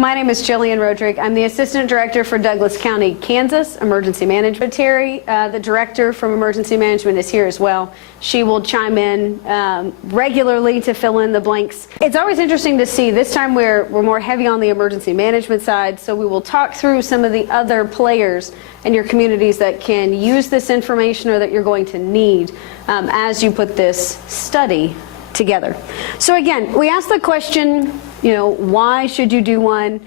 My name is Jillian Roderick. I'm the Assistant Director for Douglas County, Kansas, Emergency Management. Terry, the Director from Emergency Management, is here as well. She will chime in regularly to fill in the blanks. It's always interesting to see. This time we're more heavy on the emergency management side, so we will talk through some of the other players in your communities that can use this information or that you're going to need as you put this study together. So again, we asked the question, why should you do one?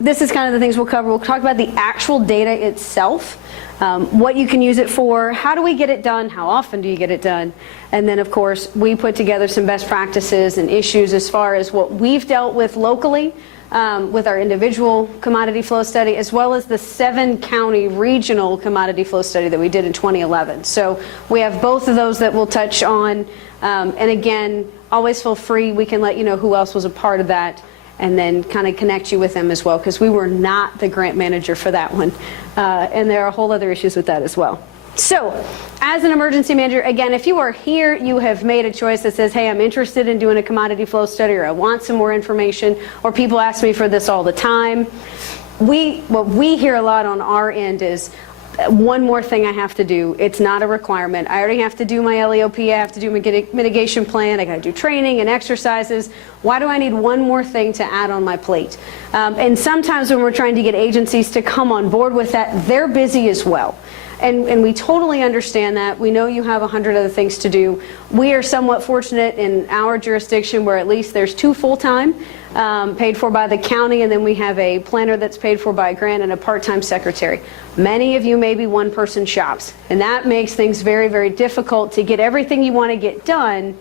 This is kind of the things we'll cover. We'll talk about the actual data itself, what you can use it for, how do we get it done, how often do you get it done, and then of course we put together some best practices and issues as far as what we've dealt with locally with our individual commodity flow study, as well as the 7-county regional commodity flow study that we did in 2011. So we have both of those that we'll touch on. And again, always feel free, we can let you know who else was a part of that and then kind of connect you with them as well, because we were not the grant manager for that one. And there are whole other issues with that as well. So, as an emergency manager, again, if you are here, you have made a choice that says, hey, I'm interested in doing a commodity flow study, or I want some more information, or people ask me for this all the time. What we hear a lot on our end is, one more thing I have to do. It's not a requirement. I already have to do my LEOP, I have to do my mitigation plan, I got to do training and exercises. Why do I need one more thing to add on my plate? And sometimes when we're trying to get agencies to come on board with that, they're busy as well. And we totally understand that. We know you have 100 other things to do. We are somewhat fortunate in our jurisdiction where at least there's 2 full-time paid for by the county, and then we have a planner that's paid for by a grant and a part-time secretary. Many of you may be one-person shops, and that makes things very, very difficult to get everything you want to get done.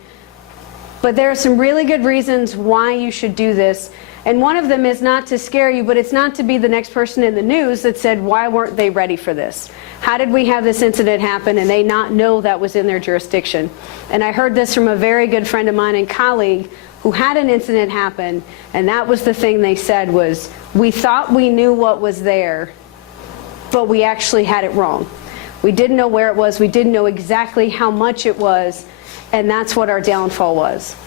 But there are some really good reasons why you should do this. And one of them is not to scare you, but it's not to be the next person in the news that said, why weren't they ready for this? How did we have this incident happen and they not know that was in their jurisdiction? And I heard this from a very good friend of mine and colleague who had an incident happen, and that was the thing they said was, we thought we knew what was there, but we actually had it wrong. We didn't know where it was, we didn't know exactly how much it was, and that's what our downfall was.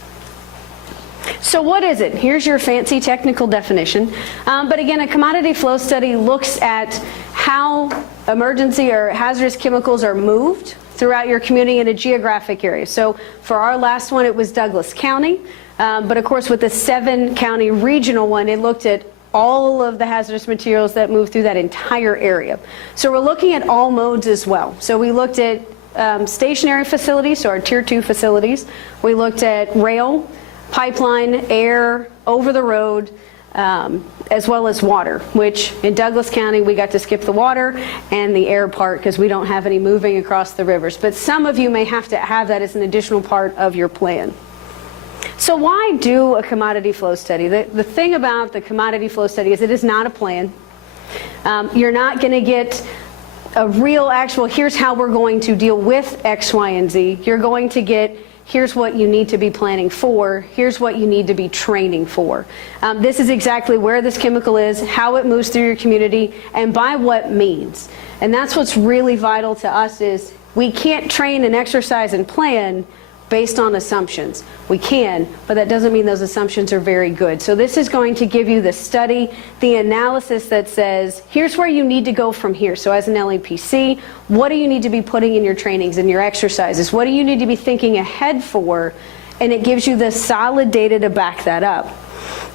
So what is it? Here's your fancy technical definition. But again, a commodity flow study looks at how emergency or hazardous chemicals are moved throughout your community in a geographic area. So for our last one, it was Douglas County. But of course, with the 7-county regional one, it looked at all of the hazardous materials that move through that entire area. So we're looking at all modes as well. So we looked at stationary facilities, so our Tier 2 facilities. We looked at rail, pipeline, air, over the road, as well as water, which in Douglas County we got to skip the water and the air part because we don't have any moving across the rivers. But some of you may have to have that as an additional part of your plan. So why do a commodity flow study? The thing about the commodity flow study is it is not a plan. You're not going to get a real actual, here's how we're going to deal with X, Y, and Z. You're going to get, here's what you need to be planning for, here's what you need to be training for. This is exactly where this chemical is, how it moves through your community, and by what means. And that's what's really vital to us is we can't train and exercise and plan based on assumptions. We can, but that doesn't mean those assumptions are very good. So this is going to give you the study, the analysis that says, here's where you need to go from here. So as an LEPC, what do you need to be putting in your trainings and your exercises? What do you need to be thinking ahead for? And it gives you the solid data to back that up.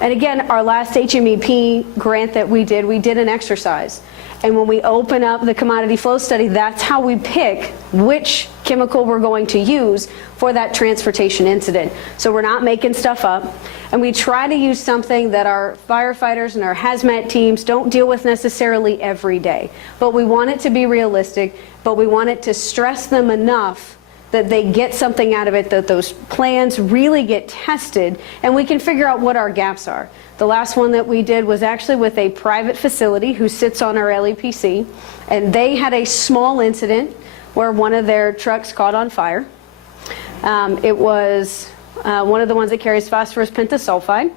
And again, our last HMEP grant that we did an exercise. And when we open up the commodity flow study, that's how we pick which chemical we're going to use for that transportation incident. So we're not making stuff up. And we try to use something that our firefighters and our hazmat teams don't deal with necessarily every day. But we want it to be realistic, but we want it to stress them enough that they get something out of it, that those plans really get tested, and we can figure out what our gaps are. The last one that we did was actually with a private facility who sits on our LEPC, and they had a small incident where one of their trucks caught on fire. It was one of the ones that carries phosphorus pentasulfide.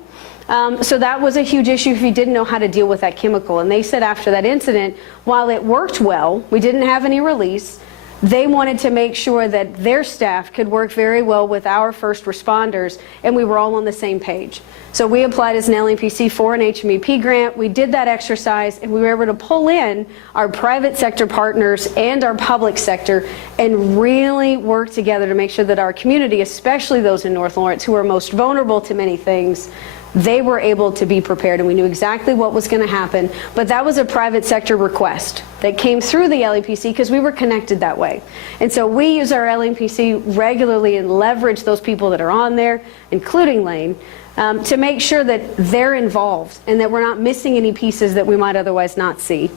So that was a huge issue if you didn't know how to deal with that chemical. And they said after that incident, while it worked well, we didn't have any release, They wanted to make sure that their staff could work very well with our first responders, and we were all on the same page. So we applied as an LEPC for an HMEP grant. We did that exercise, and we were able to pull in our private sector partners and our public sector and really work together to make sure that our community, especially those in North Lawrence who are most vulnerable to many things, they were able to be prepared, and we knew exactly what was going to happen. But that was a private sector request that came through the LEPC because we were connected that way. And so we use our LEPC regularly and leverage those people that are on there, including Lane, to make sure that they're involved and that we're not missing any pieces that we might otherwise not see.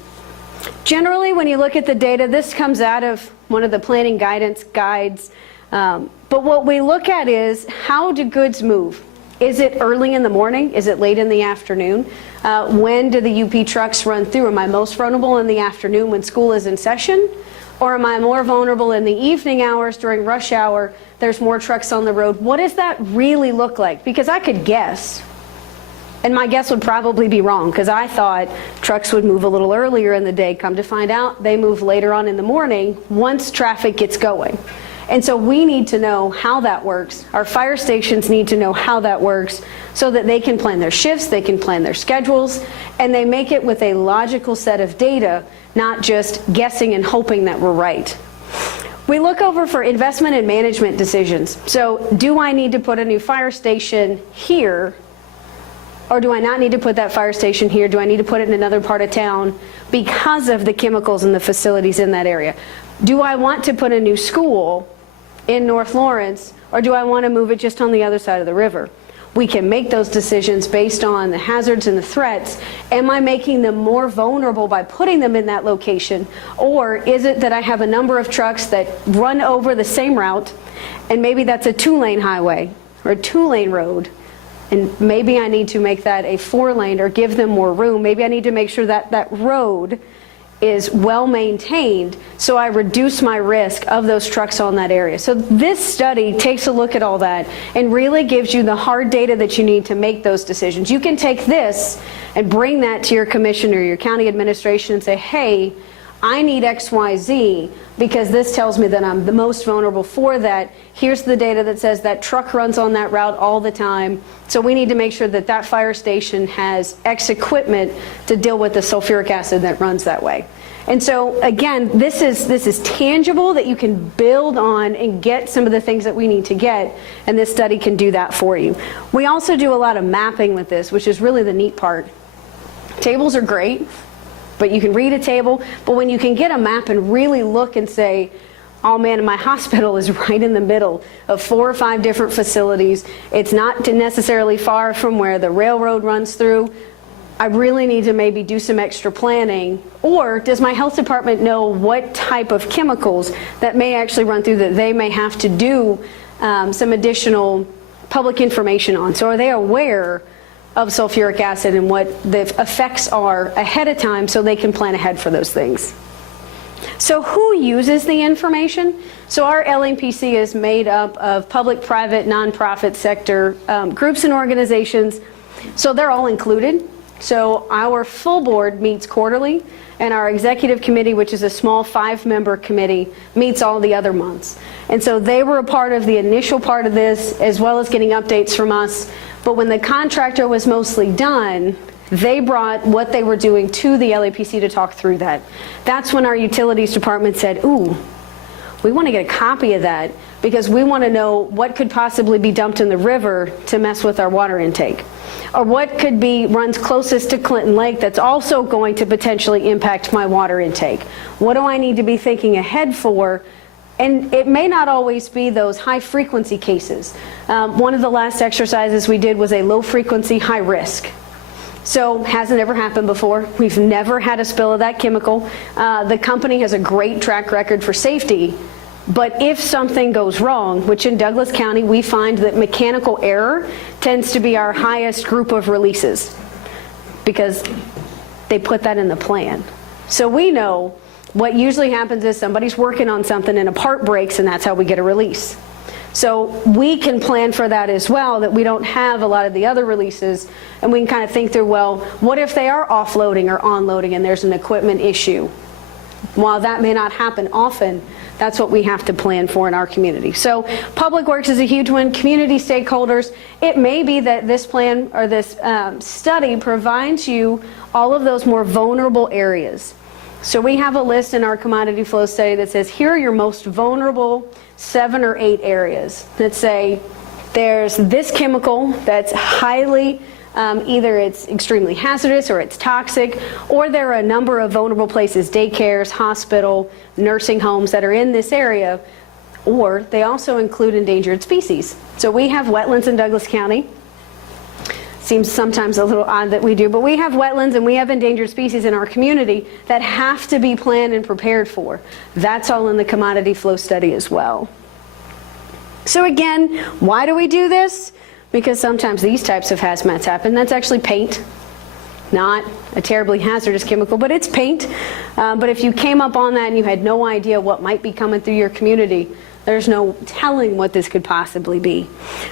Generally, when you look at the data, this comes out of one of the planning guidance guides. But what we look at is, how do goods move? Is it early in the morning? Is it late in the afternoon? When do the UP trucks run through? Am I most vulnerable in the afternoon when school is in session? Or am I more vulnerable in the evening hours during rush hour? There's more trucks on the road. What does that really look like? Because I could guess, and my guess would probably be wrong, because I thought trucks would move a little earlier in the day. Come to find out, they move later on in the morning once traffic gets going. And so we need to know how that works. Our fire stations need to know how that works so that they can plan their shifts, they can plan their schedules, and they make it with a logical set of data, not just guessing and hoping that we're right. We look over for investment and management decisions. So do I need to put a new fire station here, or do I not need to put that fire station here? Do I need to put it in another part of town because of the chemicals and the facilities in that area? Do I want to put a new school in North Lawrence, or do I want to move it just on the other side of the river? We can make those decisions based on the hazards and the threats. Am I making them more vulnerable by putting them in that location? Or is it that I have a number of trucks that run over the same route, and maybe that's a 2-lane highway or a 2-lane road, and maybe I need to make that a 4-lane or give them more room. Maybe I need to make sure that that road is well maintained, so I reduce my risk of those trucks on that area. So this study takes a look at all that and really gives you the hard data that you need to make those decisions. You can take this and bring that to your commission or your county administration and say, hey, I need XYZ because this tells me that I'm the most vulnerable for that. Here's the data that says that truck runs on that route all the time. So we need to make sure that that fire station has X equipment to deal with the sulfuric acid that runs that way. And so again, this is tangible that you can build on and get some of the things that we need to get, and this study can do that for you. We also do a lot of mapping with this, which is really the neat part. Tables are great, but you can read a table, but when you can get a map and really look and say, oh man, my hospital is right in the middle of 4 or 5 different facilities. It's not necessarily far from where the railroad runs through. I really need to maybe do some extra planning. Or does my health department know what type of chemicals that may actually run through that they may have to do some additional public information on? So are they aware of sulfuric acid and what the effects are ahead of time so they can plan ahead for those things? So who uses the information? So our LEPC is made up of public, private, nonprofit sector groups and organizations. So they're all included. So our full board meets quarterly, and our executive committee, which is a small 5-member committee, meets all the other months. And so they were a part of the initial part of this, as well as getting updates from us. But when the contractor was mostly done, they brought what they were doing to the LEPC to talk through that. That's when our utilities department said, ooh, we want to get a copy of that because we want to know what could possibly be dumped in the river to mess with our water intake. Or what could be runs closest to Clinton Lake that's also going to potentially impact my water intake. What do I need to be thinking ahead for? And it may not always be those high frequency cases. One of the last exercises we did was a low frequency, high risk. So hasn't ever happened before. We've never had a spill of that chemical. The company has a great track record for safety. But if something goes wrong, which in Douglas County we find that mechanical error tends to be our highest group of releases because they put that in the plan. So we know what usually happens is somebody's working on something and a part breaks, and that's how we get a release. So we can plan for that as well, that we don't have a lot of the other releases, and we can kind of think through, well, what if they are offloading or onloading and there's an equipment issue? While that may not happen often, that's what we have to plan for in our community. So public works is a huge one. Community stakeholders, it may be that this plan or this study provides you all of those more vulnerable areas. So we have a list in our commodity flow study that says here are your most vulnerable 7 or 8 areas that say there's this chemical that's highly either it's extremely hazardous or it's toxic, or there are a number of vulnerable places, daycares, hospital, nursing homes that are in this area, or they also include endangered species. So we have wetlands in Douglas County. Seems sometimes a little odd that we do, but we have wetlands and we have endangered species in our community that have to be planned and prepared for. That's all in the commodity flow study as well. So again, why do we do this? Because sometimes these types of hazmats happen. That's actually paint, not a terribly hazardous chemical, but it's paint. But if you came up on that and you had no idea what might be coming through your community, there's no telling what this could possibly be.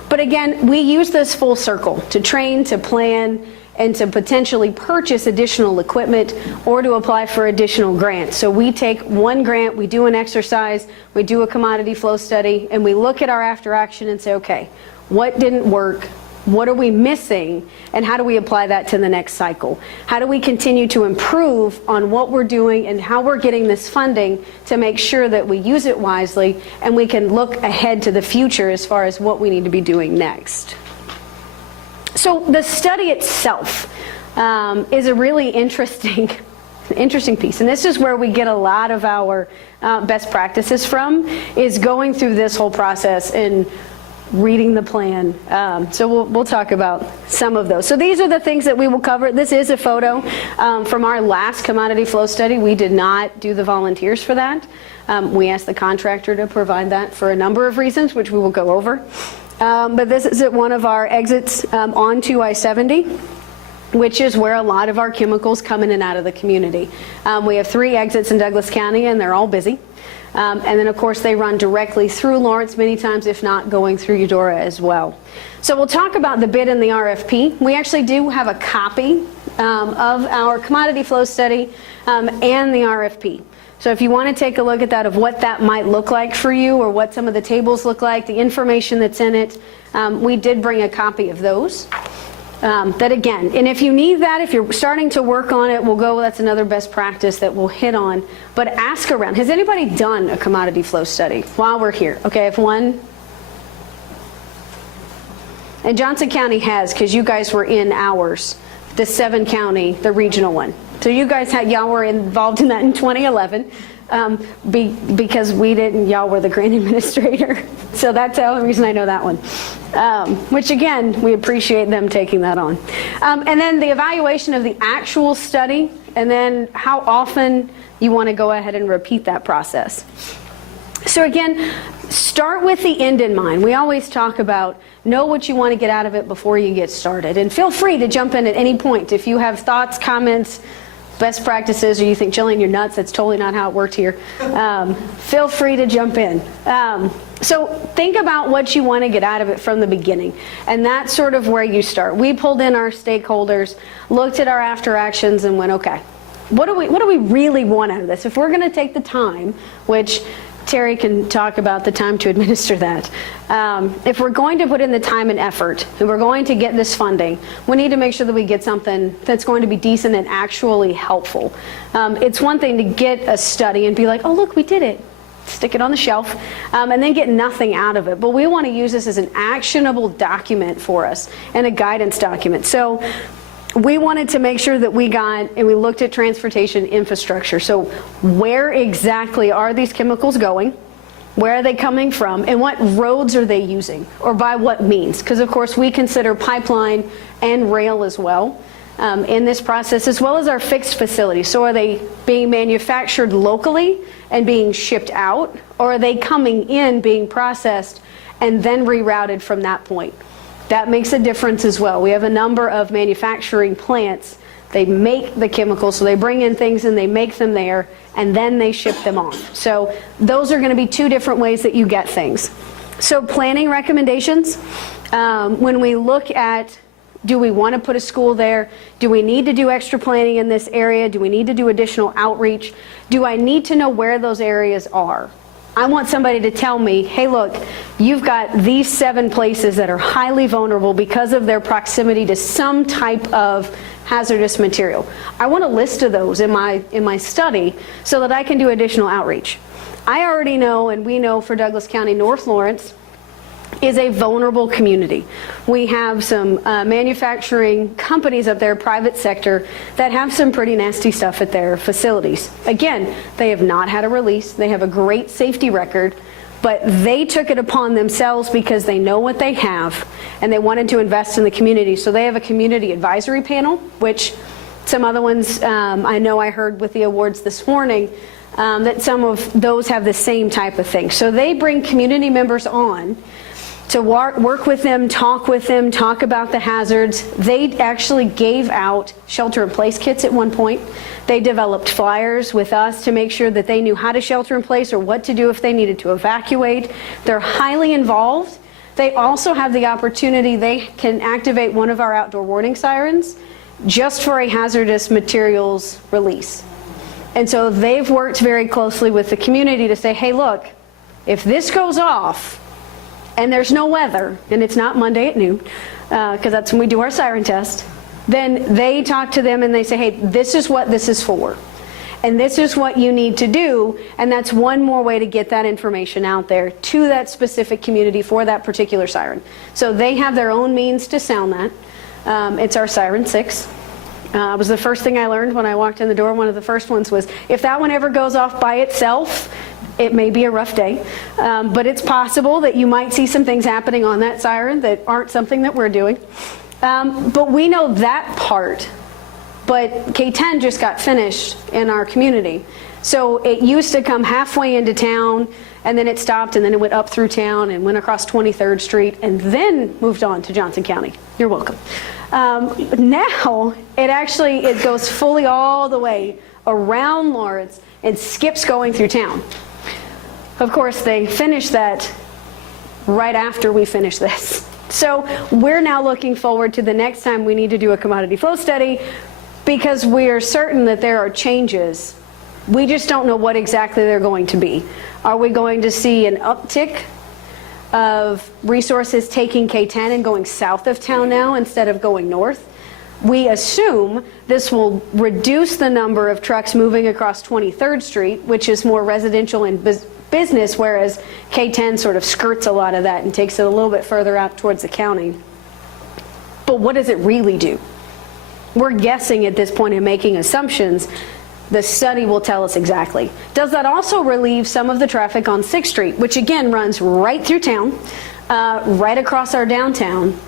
But again, we use this full circle to train, to plan, and to potentially purchase additional equipment or to apply for additional grants. So we take one grant, we do an exercise, we do a commodity flow study, and we look at our after action and say, okay, what didn't work? What are we missing? And how do we apply that to the next cycle? How do we continue to improve on what we're doing and how we're getting this funding to make sure that we use it wisely and we can look ahead to the future as far as what we need to be doing next? So the study itself is a really interesting piece, and this is where we get a lot of our best practices from, is going through this whole process and reading the plan. So we'll talk about some of those. So these are the things that we will cover. This is a photo from our last commodity flow study. We did not do the volunteers for that. We asked the contractor to provide that for a number of reasons, which we will go over. But this is at one of our exits onto I-70, which is where a lot of our chemicals come in and out of the community. We have 3 exits in Douglas County, and they're all busy. And then, of course, they run directly through Lawrence many times, if not going through Eudora as well. So we'll talk about the bid and the RFP. We actually do have a copy of our commodity flow study and the RFP. So if you want to take a look at that, of what that might look like for you, or what some of the tables look like, the information that's in it, we did bring a copy of those. That again, and if you need that, if you're starting to work on it, we'll go, that's another best practice that we'll hit on. But ask around. Has anybody done a commodity flow study while we're here? Okay, if one. And Johnson County has, because you guys were in ours, the 7 county, the regional one. So you guys had, y'all were involved in that in 2011. Because we didn't, y'all were the grant administrator. So that's the only reason I know that one. Which again, we appreciate them taking that on. And then the evaluation of the actual study, and then how often you want to go ahead and repeat that process. So again, start with the end in mind. We always talk about know what you want to get out of it before you get started. And feel free to jump in at any point if you have thoughts, comments, best practices, or you think, Jillian, you're nuts, that's totally not how it worked here. Feel free to jump in. So think about what you want to get out of it from the beginning. And that's sort of where you start. We pulled in our stakeholders, looked at our after actions, and went, okay, what do we really want out of this? If we're going to take the time, which Terry can talk about the time to administer that. If we're going to put in the time and effort, and we're going to get this funding, we need to make sure that we get something that's going to be decent and actually helpful. It's one thing to get a study and be like, oh, look, we did it. Stick it on the shelf, and then get nothing out of it. But we want to use this as an actionable document for us and a guidance document. So we wanted to make sure that we looked at transportation infrastructure. So where exactly are these chemicals going? Where are they coming from? And what roads are they using? Or by what means? Because of course we consider pipeline and rail as well in this process, as well as our fixed facilities. So are they being manufactured locally and being shipped out? Or are they coming in, being processed, and then rerouted from that point? That makes a difference as well. We have a number of manufacturing plants. They make the chemicals, so they bring in things and they make them there, and then they ship them off. So those are going to be 2 different ways that you get things. So planning recommendations, when we look at Do we want to put a school there? Do we need to do extra planning in this area? Do we need to do additional outreach? Do I need to know where those areas are? I want somebody to tell me, hey, look, you've got these 7 places that are highly vulnerable because of their proximity to some type of hazardous material. I want a list of those in my study so that I can do additional outreach. I already know, and we know for Douglas County, North Lawrence is a vulnerable community. We have some manufacturing companies up there, private sector, that have some pretty nasty stuff at their facilities. Again, they have not had a release. They have a great safety record, but they took it upon themselves because they know what they have and they wanted to invest in the community. So they have a community advisory panel, which some other ones I know I heard with the awards this morning, that some of those have the same type of thing. So they bring community members on to work with them, talk about the hazards. They actually gave out shelter-in-place kits at one point. They developed flyers with us to make sure that they knew how to shelter in place or what to do if they needed to evacuate. They're highly involved. They also have the opportunity, they can activate one of our outdoor warning sirens just for a hazardous materials release. And so they've worked very closely with the community to say, hey, look, if this goes off, and there's no weather, and it's not Monday at noon, because that's when we do our siren test, then they talk to them and they say, hey, this is what this is for. And this is what you need to do. And that's one more way to get that information out there to that specific community for that particular siren. So they have their own means to sound that. It's our Siren 6. It was the first thing I learned when I walked in the door. One of the first ones was, if that one ever goes off by itself, it may be a rough day, but it's possible that you might see some things happening on that siren that aren't something that we're doing. But we know that part. But K-10 just got finished in our community. So it used to come halfway into town, and then it stopped, and then it went up through town and went across 23rd Street, and then moved on to Johnson County. You're welcome. Now, it goes fully all the way around Lawrence and skips going through town. Of course, they finished that right after we finish this. So we're now looking forward to the next time we need to do a commodity flow study, because we are certain that there are changes. We just don't know what exactly they're going to be. Are we going to see an uptick of resources taking K-10 and going south of town now instead of going north? We assume this will reduce the number of trucks moving across 23rd Street, which is more residential and business, whereas K-10 sort of skirts a lot of that and takes it a little bit further out towards the county. But what does it really do? We're guessing at this point and making assumptions. The study will tell us exactly. Does that also relieve some of the traffic on 6th Street, which again runs right through town, right across our downtown,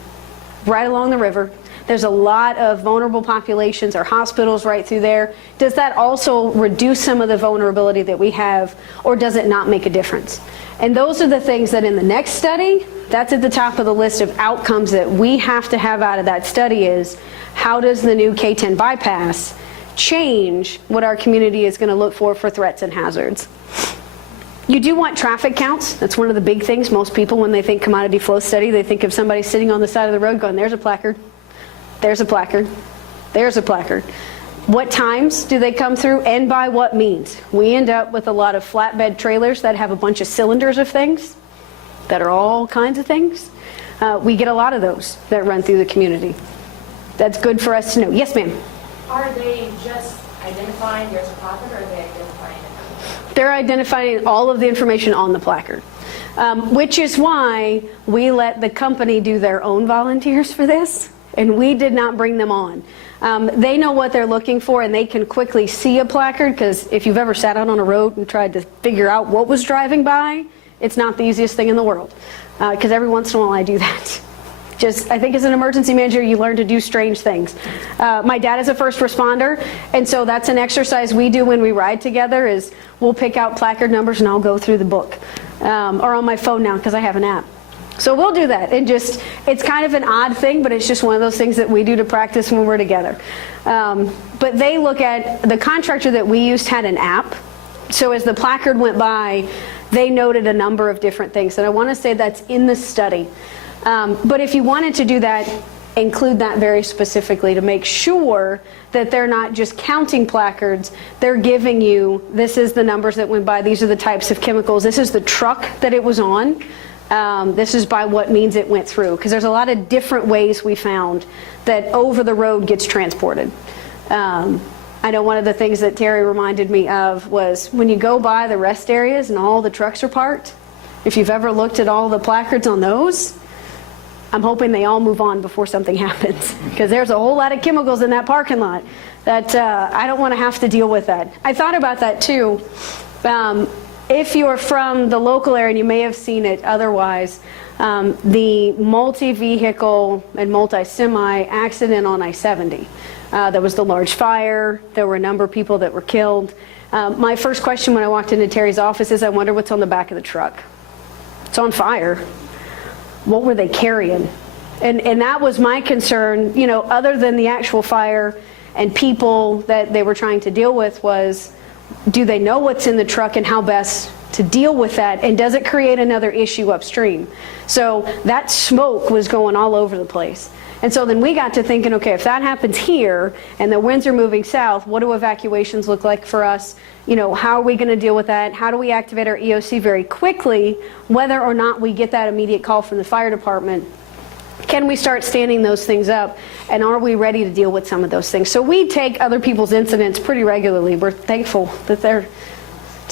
right along the river? There's a lot of vulnerable populations or hospitals right through there. Does that also reduce some of the vulnerability that we have, or does it not make a difference? And those are the things that in the next study, that's at the top of the list of outcomes that we have to have out of that study is, how does the new K-10 bypass change what our community is going to look for threats and hazards? You do want traffic counts. That's one of the big things. Most people, when they think commodity flow study, they think of somebody sitting on the side of the road going, there's a placard. There's a placard. There's a placard. What times do they come through and by what means? We end up with a lot of flatbed trailers that have a bunch of cylinders of things that are all kinds of things. We get a lot of those that run through the community. That's good for us to know. Yes, ma'am. Are they just identifying there's a placard, or are they identifying it? They're identifying all of the information on the placard, which is why we let the company do their own volunteers for this. And we did not bring them on. They know what they're looking for, and they can quickly see a placard, because if you've ever sat out on a road and tried to figure out what was driving by, it's not the easiest thing in the world, because every once in a while I do that. I think as an emergency manager, you learn to do strange things. My dad is a first responder, and so that's an exercise we do when we ride together, is we'll pick out placard numbers and I'll go through the book, or on my phone now because I have an app. So we'll do that, and it's kind of an odd thing, but it's just one of those things that we do to practice when we're together. But they look at, the contractor that we used had an app, so as the placard went by, they noted a number of different things, and I want to say that's in the study. But if you wanted to do that, include that very specifically to make sure that they're not just counting placards. They're giving you, this is the numbers that went by, these are the types of chemicals, this is the truck that it was on, this is by what means it went through. Because there's a lot of different ways we found that over the road gets transported. I know one of the things that Terry reminded me of was when you go by the rest areas and all the trucks are parked, if you've ever looked at all the placards on those, I'm hoping they all move on before something happens, because there's a whole lot of chemicals in that parking lot that I don't want to have to deal with that. I thought about that too. If you're from the local area, and you may have seen it otherwise, the multi-vehicle and multi-semi accident on I-70. There was the large fire. There were a number of people that were killed. My first question when I walked into Terry's office is, I wonder what's on the back of the truck. It's on fire. What were they carrying? And that was my concern, you know, other than the actual fire and people that they were trying to deal with, was, do they know what's in the truck and how best to deal with that? And does it create another issue upstream? So that smoke was going all over the place. And so then we got to thinking, okay, if that happens here and the winds are moving south, what do evacuations look like for us? You know, how are we going to deal with that? How do we activate our EOC very quickly, whether or not we get that immediate call from the fire department? Can we start standing those things up? And are we ready to deal with some of those things? So we take other people's incidents pretty regularly. We're thankful that there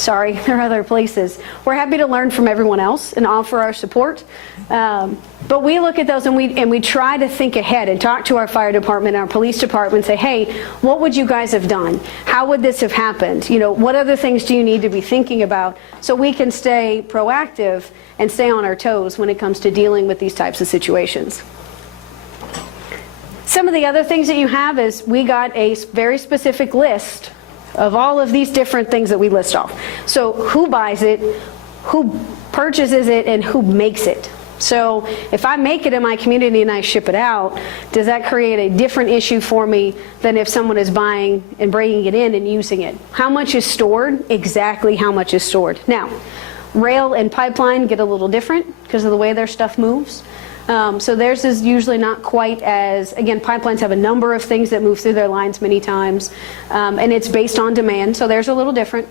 are other places. We're happy to learn from everyone else and offer our support. But we look at those and we try to think ahead and talk to our fire department, our police department, and say, hey, what would you guys have done? How would this have happened? You know, what other things do you need to be thinking about so we can stay proactive and stay on our toes when it comes to dealing with these types of situations? Some of the other things that you have is we got a very specific list of all of these different things that we list off. So who buys it, who purchases it, and who makes it. So if I make it in my community and I ship it out, does that create a different issue for me than if someone is buying and bringing it in and using it? How much is stored? Exactly how much is stored. Now, rail and pipeline get a little different because of the way their stuff moves. So theirs is usually not quite as, again, pipelines have a number of things that move through their lines many times, and it's based on demand, so theirs are a little different.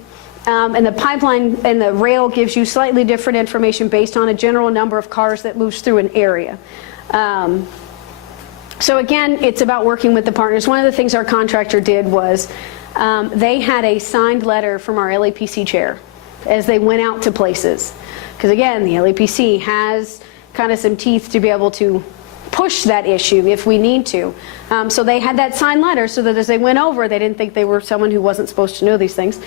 And the pipeline and the rail gives you slightly different information based on a general number of cars that moves through an area. So again, it's about working with the partners. One of the things our contractor did was they had a signed letter from our LEPC chair as they went out to places. Because again, the LEPC has kind of some teeth to be able to push that issue if we need to. So they had that signed letter so that as they went over, they didn't think they were someone who wasn't supposed to know these things.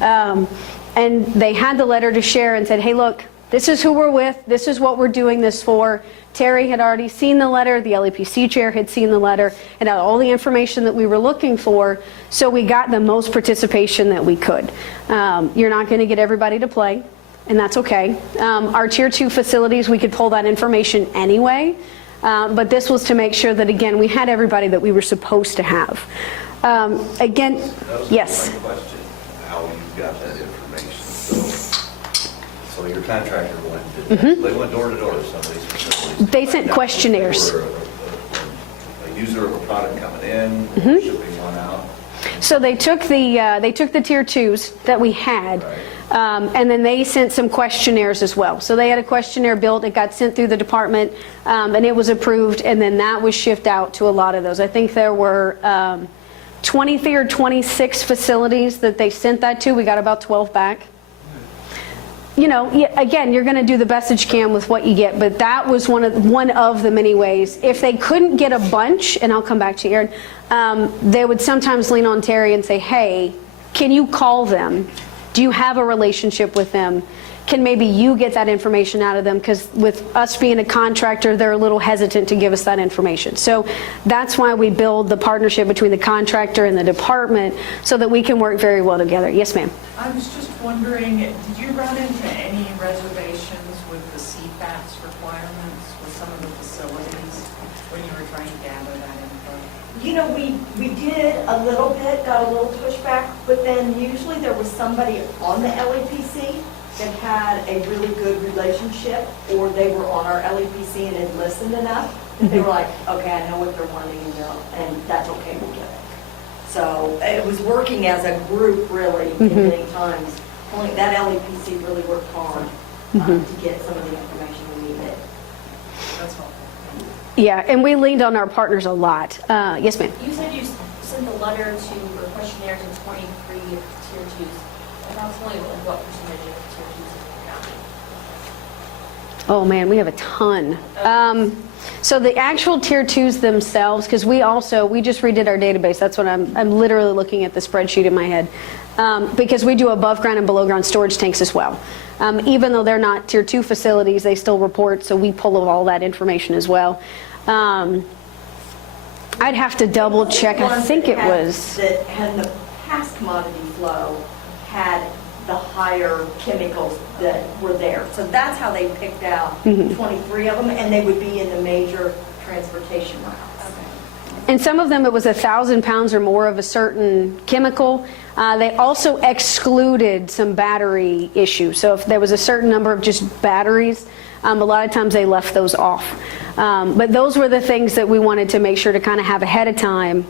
And they had the letter to share and said, hey, look, this is who we're with. This is what we're doing this for. Terry had already seen the letter. The LEPC chair had seen the letter and had all the information that we were looking for. So we got the most participation that we could. You're not going to get everybody to play, and that's okay. Our tier 2 facilities, we could pull that information anyway. But this was to make sure that, again, we had everybody that we were supposed to have. Again, yes? My question, how you got that information. So your contractor went, they went door to door to some of these facilities. They sent questionnaires. A user of a product coming in, shipping one out. So they took the tier 2s that we had. Right. And then they sent some questionnaires as well. So they had a questionnaire built, it got sent through the department, and it was approved, and then that was shipped out to a lot of those. I think there were 23 or 26 facilities that they sent that to. We got about 12 back. You know, again, you're going to do the best that you can with what you get, but that was one of the many ways. If they couldn't get a bunch, and I'll come back to you, Aaron, they would sometimes lean on Terry and say, hey, can you call them? Do you have a relationship with them? Can maybe you get that information out of them? Because with us being a contractor, they're a little hesitant to give us that information. So that's why we build the partnership between the contractor and the department so that we can work very well together. Yes, ma'am. I was just wondering, did you run into any reservations with the CFAPS requirements with some of the facilities when you were trying to gather that info? You know, we did a little bit, got a little pushback, but then usually there was somebody on the LEPC that had a really good relationship, or they were on our LEPC and had listened enough They were like, okay, I know what they're wanting, and that's okay, we'll get it. So it was working as a group, really, many times. Only that LEPC really worked hard to get some of the information we needed. That's helpful. Yeah, and we leaned on our partners a lot. Yes, ma'am. You said you sent the letter to, or questionnaire to 23 tier 2s. Approximately what percentage of tier 2s in the county? Oh man, we have a ton. So the actual tier 2s themselves, because we just redid our database. That's what I'm literally looking at the spreadsheet in my head. Because we do above ground and below ground storage tanks as well. Even though they're not tier 2 facilities, they still report, so we pull all that information as well. I'd have to double check. I think it was. That had the past commodity flow had the higher chemicals that were there. So that's how they picked out 23 of them, and they would be in the major transportation routes. And some of them, it was 1,000 pounds or more of a certain chemical. They also excluded some battery issues. So if there was a certain number of just batteries, a lot of times they left those off. But those were the things that we wanted to make sure to kind of have ahead of time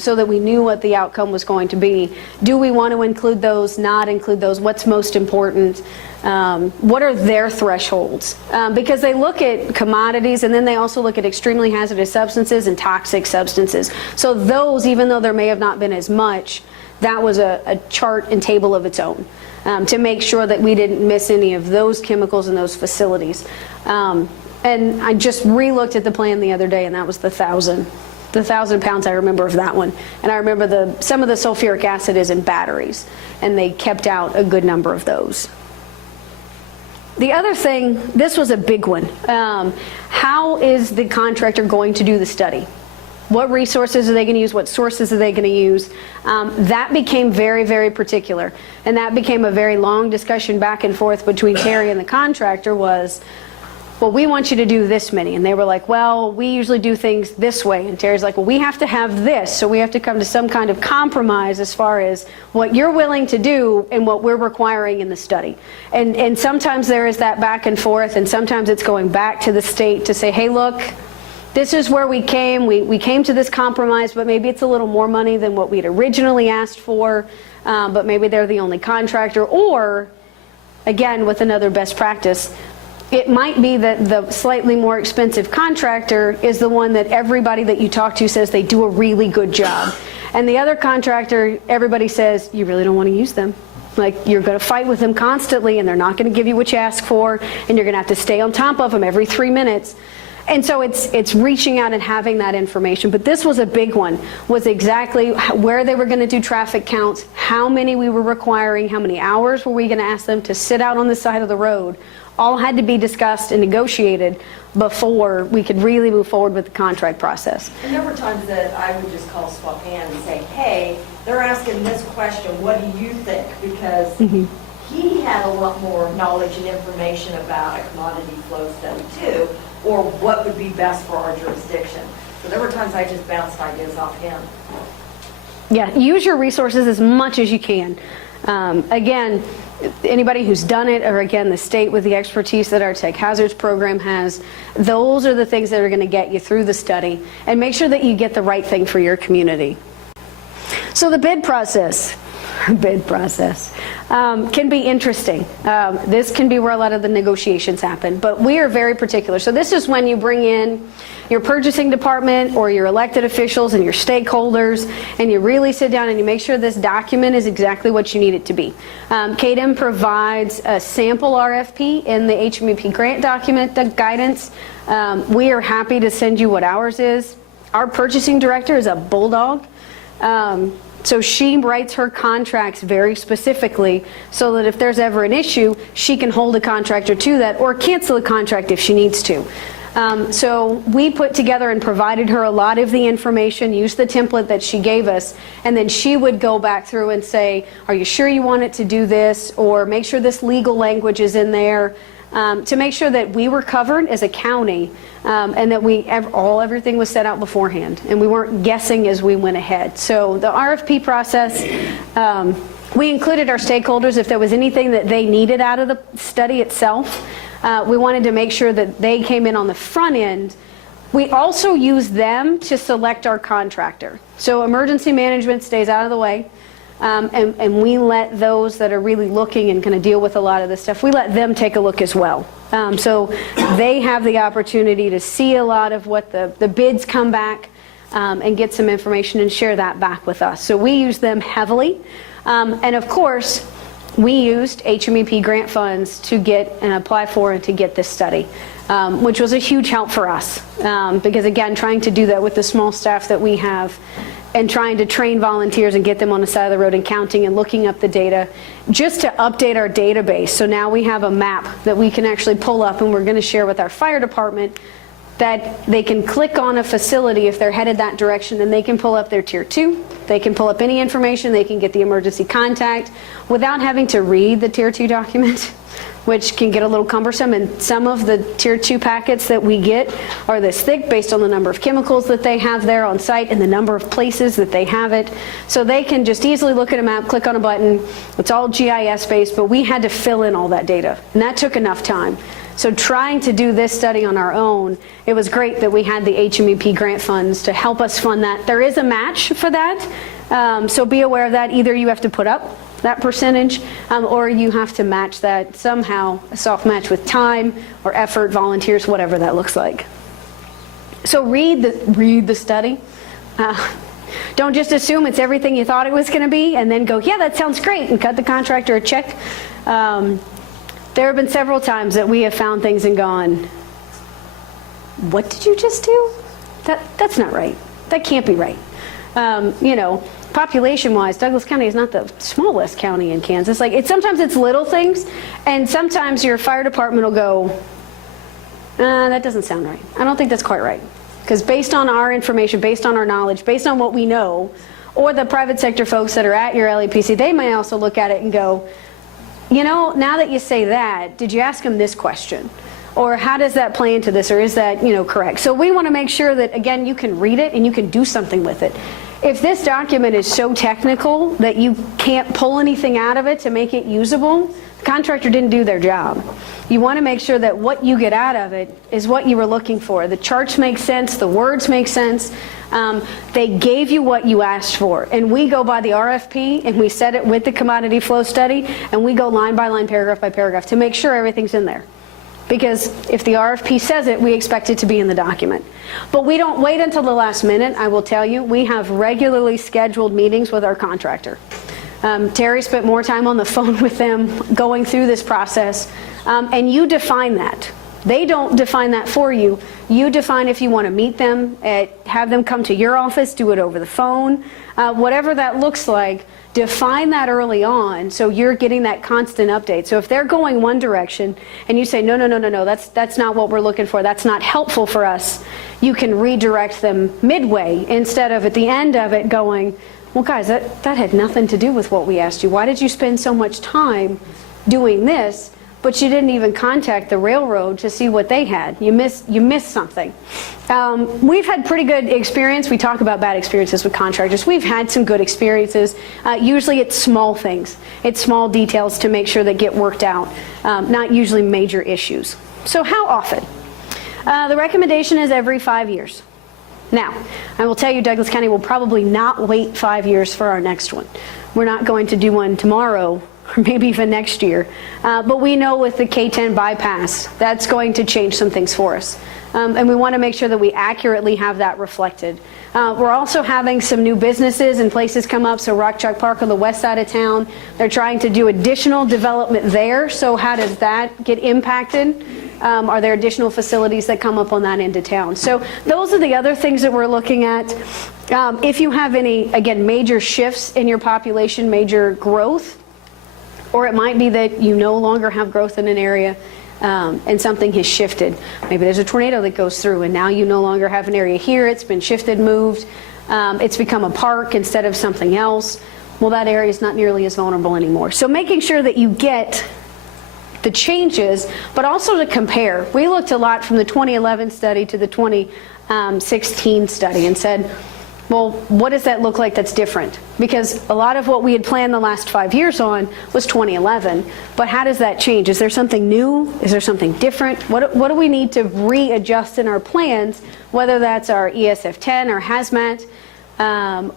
so that we knew what the outcome was going to be. Do we want to include those, not include those? What's most important? What are their thresholds? Because they look at commodities and then they also look at extremely hazardous substances and toxic substances. So those, even though there may have not been as much, that was a chart and table of its own to make sure that we didn't miss any of those chemicals in those facilities. And I just re-looked at the plan the other day, and that was the 1,000. The 1,000 pounds, I remember of that one. And I remember some of the sulfuric acid is in batteries, and they kept out a good number of those. The other thing, this was a big one. How is the contractor going to do the study? What resources are they going to use? What sources are they going to use? That became very, very particular. And that became a very long discussion back and forth between Terry and the contractor was, well, we want you to do this many. And they were like, well, we usually do things this way. And Terry's like, well, we have to have this. So we have to come to some kind of compromise as far as what you're willing to do and what we're requiring in the study. And sometimes there is that back and forth. And sometimes it's going back to the state to say, hey, look, this is where we came. We came to this compromise, but maybe it's a little more money than what we'd originally asked for. But maybe they're the only contractor. Or, again, with another best practice, it might be that the slightly more expensive contractor is the one that everybody that you talk to says they do a really good job. And the other contractor, everybody says, you really don't want to use them. Like, you're going to fight with them constantly, and they're not going to give you what you ask for, and you're going to have to stay on top of them every 3 minutes. And so it's reaching out and having that information. But this was a big one, was exactly where they were going to do traffic counts, how many we were requiring, how many hours were we going to ask them to sit out on the side of the road. All had to be discussed and negotiated before we could really move forward with the contract process. And there were times that I would just call Swapan and say, hey, they're asking this question, what do you think? Because he had a lot more knowledge and information about a commodity flow study too, or what would be best for our jurisdiction. So there were times I just bounced ideas off him. Yeah, use your resources as much as you can. Again, anybody who's done it, or again, the state with the expertise that our Tech Hazards program has, those are the things that are going to get you through the study and make sure that you get the right thing for your community. So the bid process can be interesting. This can be where a lot of the negotiations happen, but we are very particular. So this is when you bring in your purchasing department or your elected officials and your stakeholders, and you really sit down and you make sure this document is exactly what you need it to be. KDM provides a sample RFP in the HMEP grant document, the guidance. We are happy to send you what ours is. Our purchasing director is a bulldog. So she writes her contracts very specifically so that if there's ever an issue, she can hold a contractor to that or cancel a contract if she needs to. So we put together and provided her a lot of the information, used the template that she gave us, and then she would go back through and say, are you sure you want it to do this? Or make sure this legal language is in there. To make sure that we were covered as a county and that everything was set out beforehand and we weren't guessing as we went ahead. So the RFP process, we included our stakeholders if there was anything that they needed out of the study itself. We wanted to make sure that they came in on the front end We also use them to select our contractor. So emergency management stays out of the way, and we let those that are really looking and going to deal with a lot of this stuff, we let them take a look as well. So they have the opportunity to see a lot of what the bids come back, and get some information and share that back with us. So we use them heavily. And of course, we used HMEP grant funds to get and apply for and to get this study, which was a huge help for us. Because again, trying to do that with the small staff that we have and trying to train volunteers and get them on the side of the road and counting and looking up the data just to update our database. So now we have a map that we can actually pull up, and we're going to share with our fire department, that they can click on a facility if they're headed that direction, and they can pull up their tier 2. They can pull up any information. They can get the emergency contact without having to read the tier 2 document, which can get a little cumbersome. And some of the tier 2 packets that we get are this thick based on the number of chemicals that they have there on site and the number of places that they have it. So they can just easily look at a map, click on a button. It's all GIS based, but we had to fill in all that data, and that took enough time. So trying to do this study on our own, it was great that we had the HMEP grant funds to help us fund that. There is a match for that, so be aware of that. Either you have to put up that percentage, or you have to match that somehow, a soft match with time or effort, volunteers, whatever that looks like. So read the study. Don't just assume it's everything you thought it was going to be and then go, yeah, that sounds great, and cut the contractor a check. There have been several times that we have found things and gone, what did you just do? That's not right. That can't be right. You know, population-wise, Douglas County is not the smallest county in Kansas. Like, sometimes it's little things, and sometimes your fire department will go, that doesn't sound right. I don't think that's quite right. Because based on our information, based on our knowledge, based on what we know, or the private sector folks that are at your LEPC, they may also look at it and go, you know, now that you say that, did you ask them this question? Or how does that play into this? Or is that, you know, correct? So we want to make sure that, again, you can read it and you can do something with it. If this document is so technical that you can't pull anything out of it to make it usable, the contractor didn't do their job. You want to make sure that what you get out of it is what you were looking for. The charts make sense, the words make sense. They gave you what you asked for. And we go by the RFP and we set it with the commodity flow study, and we go line by line, paragraph by paragraph to make sure everything's in there. Because if the RFP says it, we expect it to be in the document. But we don't wait until the last minute, I will tell you. We have regularly scheduled meetings with our contractor. Terry spent more time on the phone with them going through this process. And you define that. They don't define that for you. You define if you want to meet them, have them come to your office, do it over the phone, whatever that looks like. Define that early on so you're getting that constant update. So if they're going one direction and you say, no, that's not what we're looking for, that's not helpful for us, you can redirect them midway instead of at the end of it going, well, guys, that had nothing to do with what we asked you. Why did you spend so much time doing this, but you didn't even contact the railroad to see what they had? You missed something. We've had pretty good experience. We talk about bad experiences with contractors. We've had some good experiences. Usually it's small things. It's small details to make sure they get worked out, not usually major issues. So how often? The recommendation is every 5 years. Now, I will tell you, Douglas County will probably not wait 5 years for our next one. We're not going to do one tomorrow or maybe even next year. But we know with the K-10 bypass, that's going to change some things for us. And we want to make sure that we accurately have that reflected. We're also having some new businesses and places come up. So Rock Chalk Park on the west side of town, they're trying to do additional development there. So how does that get impacted? Are there additional facilities that come up on that end of town? So those are the other things that we're looking at. If you have any, again, major shifts in your population, major growth, or it might be that you no longer have growth in an area and something has shifted. Maybe there's a tornado that goes through and now you no longer have an area here. It's been shifted, moved. It's become a park instead of something else. Well, that area is not nearly as vulnerable anymore. So making sure that you get the changes, but also to compare. We looked a lot from the 2011 study to the 2016 study and said, Well, what does that look like that's different? Because a lot of what we had planned the last 5 years on was 2011, but how does that change? Is there something new? Is there something different? What do we need to readjust in our plans, whether that's our ESF-10 or hazmat,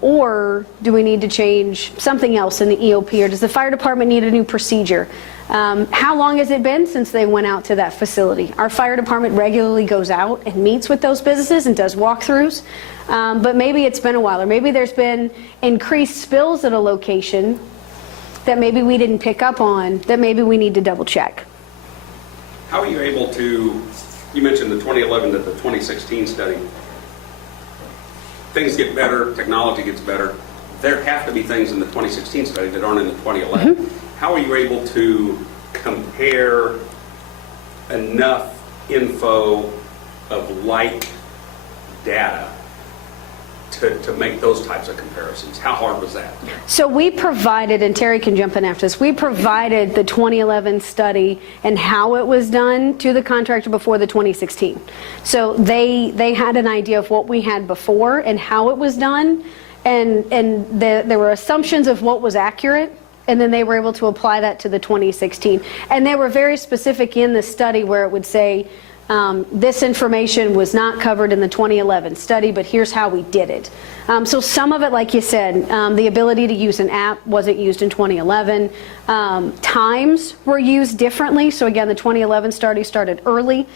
or do we need to change something else in the EOP, or does the fire department need a new procedure? How long has it been since they went out to that facility? Our fire department regularly goes out and meets with those businesses and does walkthroughs, but maybe it's been a while, or maybe there's been increased spills at a location that maybe we didn't pick up on, that maybe we need to double check. How are you able to, you mentioned the 2011 to the 2016 study. Things get better, technology gets better. There have to be things in the 2016 study that aren't in the 2011. Mm-hmm. How are you able to compare enough info of like data to make those types of comparisons? How hard was that? So we provided, and Terry can jump in after this, we provided the 2011 study and how it was done to the contractor before the 2016. So they had an idea of what we had before and how it was done, and there were assumptions of what was accurate, and then they were able to apply that to the 2016. And they were very specific in the study where it would say, this information was not covered in the 2011 study, but here's how we did it. So some of it, like you said, the ability to use an app wasn't used in 2011. Times were used differently. So again, the 2011 study started early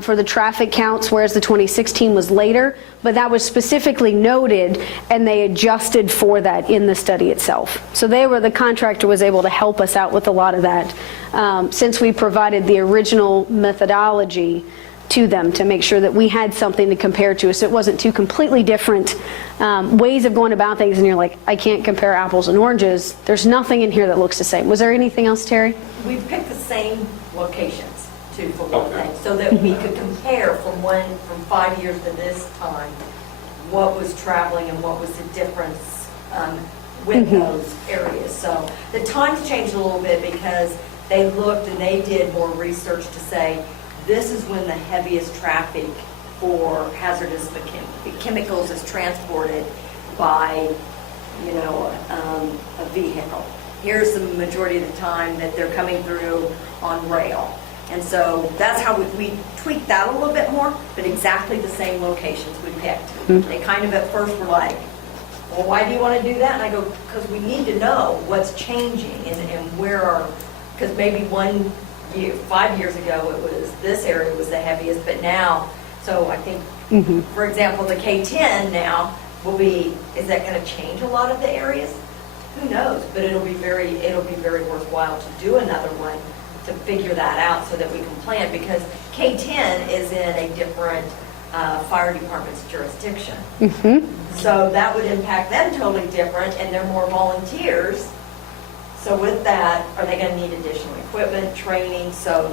for the traffic counts, whereas the 2016 was later. But that was specifically noted, and they adjusted for that in the study itself. So the contractor was able to help us out with a lot of that, since we provided the original methodology to them to make sure that we had something to compare to, so it wasn't two completely different ways of going about things, and you're like, I can't compare apples and oranges. There's nothing in here that looks the same. Was there anything else, Terry? We picked the same locations too, for one thing, so that we could compare from 5 years to this time, what was traveling and what was the difference with those areas. So the times changed a little bit because they looked and they did more research to say, this is when the heaviest traffic for hazardous chemicals is transported by, a vehicle. Here's the majority of the time that they're coming through on rail. And so that's how we tweaked that a little bit more, but exactly the same locations we picked. They kind of at first were like, well, why do you want to do that? And I go, because we need to know what's changing and where because maybe 5 years ago, it was this area was the heaviest, but now, so I think, for example, the K-10 now is that going to change a lot of the areas? Who knows? But it'll be very worthwhile to do another one to figure that out so that we can plan, because K-10 is in a different fire department's jurisdiction. So that would impact them totally different, and they're more volunteers. So with that, are they going to need additional equipment, training? So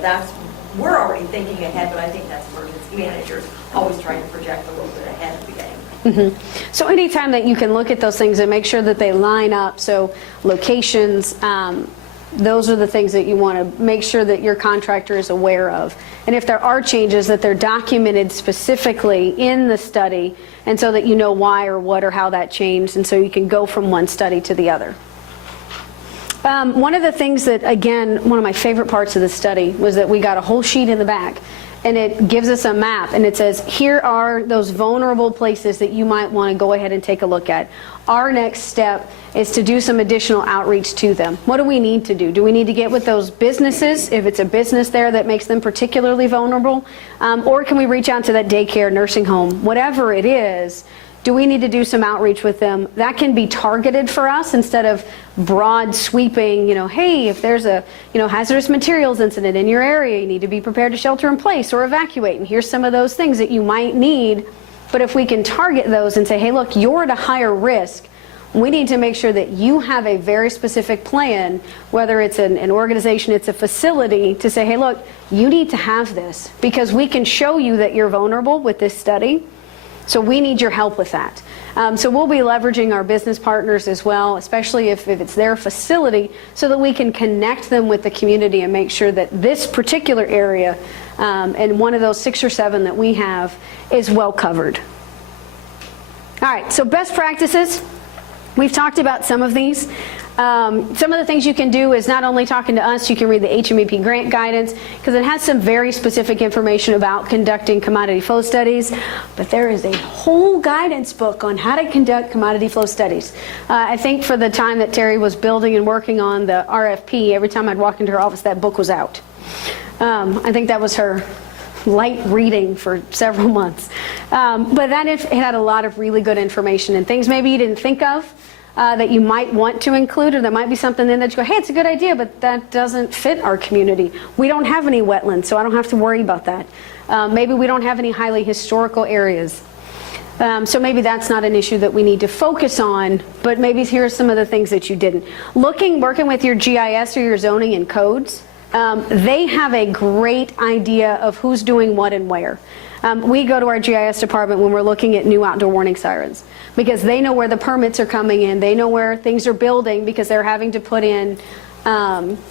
we're already thinking ahead, but I think that's emergency managers always trying to project a little bit ahead of the game. So anytime that you can look at those things and make sure that they line up, so locations, those are the things that you want to make sure that your contractor is aware of. And if there are changes, that they're documented specifically in the study, and so that you know why or what or how that changed, and so you can go from one study to the other. One of the things that, again, one of my favorite parts of the study was that we got a whole sheet in the back, and it gives us a map, and it says, here are those vulnerable places that you might want to go ahead and take a look at. Our next step is to do some additional outreach to them. What do we need to do? Do we need to get with those businesses, if it's a business there that makes them particularly vulnerable? Or can we reach out to that daycare, nursing home, whatever it is? Do we need to do some outreach with them? That can be targeted for us instead of broad sweeping, hey, if there's a, hazardous materials incident in your area, you need to be prepared to shelter in place or evacuate. And here's some of those things that you might need. But if we can target those and say, hey, look, you're at a higher risk, we need to make sure that you have a very specific plan, whether it's an organization, it's a facility, to say, hey, look, you need to have this because we can show you that you're vulnerable with this study. So we need your help with that. So we'll be leveraging our business partners as well, especially if it's their facility, so that we can connect them with the community and make sure that this particular area, and one of those 6 or 7 that we have, is well covered. All right, so best practices. We've talked about some of these. Some of the things you can do is not only talking to us, you can read the HMEP grant guidance because it has some very specific information about conducting commodity flow studies, but there is a whole guidance book on how to conduct commodity flow studies. I think for the time that Terry was building and working on the RFP, every time I'd walk into her office, that book was out. I think that was her light reading for several months. But that it had a lot of really good information and things maybe you didn't think of that you might want to include, or there might be something in that you go, hey, it's a good idea, but that doesn't fit our community. We don't have any wetlands, so I don't have to worry about that. Maybe we don't have any highly historical areas. So maybe that's not an issue that we need to focus on, but maybe here are some of the things that you didn't. Working with your GIS or your zoning and codes, they have a great idea of who's doing what and where. We go to our GIS department when we're looking at new outdoor warning sirens because they know where the permits are coming in. They know where things are building because they're having to put in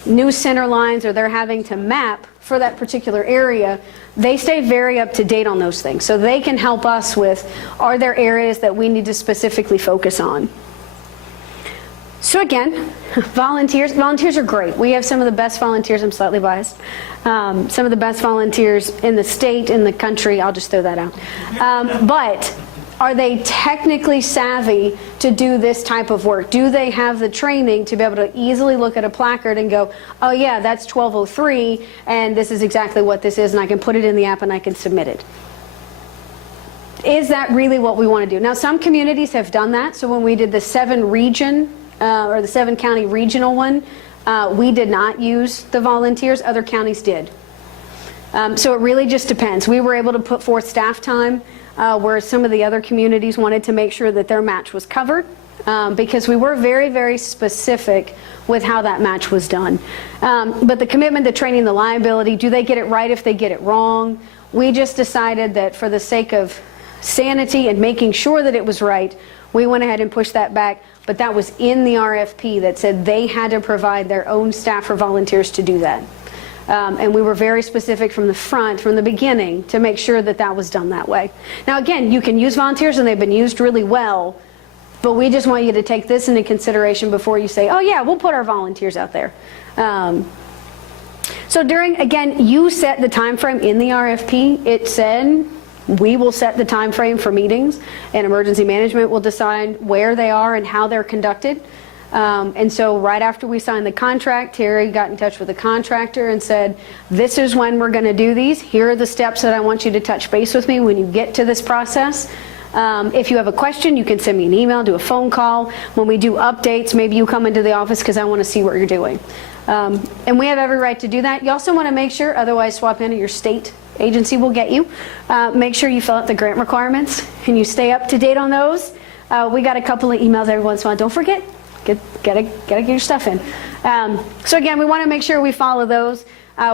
new center lines or they're having to map for that particular area. They stay very up to date on those things. So they can help us with, are there areas that we need to specifically focus on? So again, volunteers are great. We have some of the best volunteers. I'm slightly biased. Some of the best volunteers in the state, in the country. I'll just throw that out. But are they technically savvy to do this type of work? Do they have the training to be able to easily look at a placard and go, oh yeah, that's 1203, and this is exactly what this is, and I can put it in the app and I can submit it? Is that really what we want to do? Now, some communities have done that. So when we did the 7-county regional one, we did not use the volunteers. Other counties did. So it really just depends. We were able to put forth staff time where some of the other communities wanted to make sure that their match was covered because we were very, very specific with how that match was done. But the commitment, the training, the liability, do they get it right if they get it wrong? We just decided that for the sake of sanity and making sure that it was right, we went ahead and pushed that back. But that was in the RFP that said they had to provide their own staff or volunteers to do that. And we were very specific from the beginning, to make sure that that was done that way. Now again, you can use volunteers and they've been used really well, but we just want you to take this into consideration before you say, oh yeah, we'll put our volunteers out there. So again, you set the time frame in the RFP. It said, we will set the time frame for meetings, and emergency management will decide where they are and how they're conducted. And so right after we signed the contract, Terry got in touch with the contractor and said, this is when we're going to do these. Here are the steps that I want you to touch base with me when you get to this process. If you have a question, you can send me an email, do a phone call. When we do updates, maybe you come into the office because I want to see what you're doing. And we have every right to do that. You also want to make sure, otherwise swap into your state agency will get you. Make sure you fill out the grant requirements and you stay up to date on those. We got a couple of emails every once in a while. Don't forget, gotta get your stuff in. So again, we want to make sure we follow those.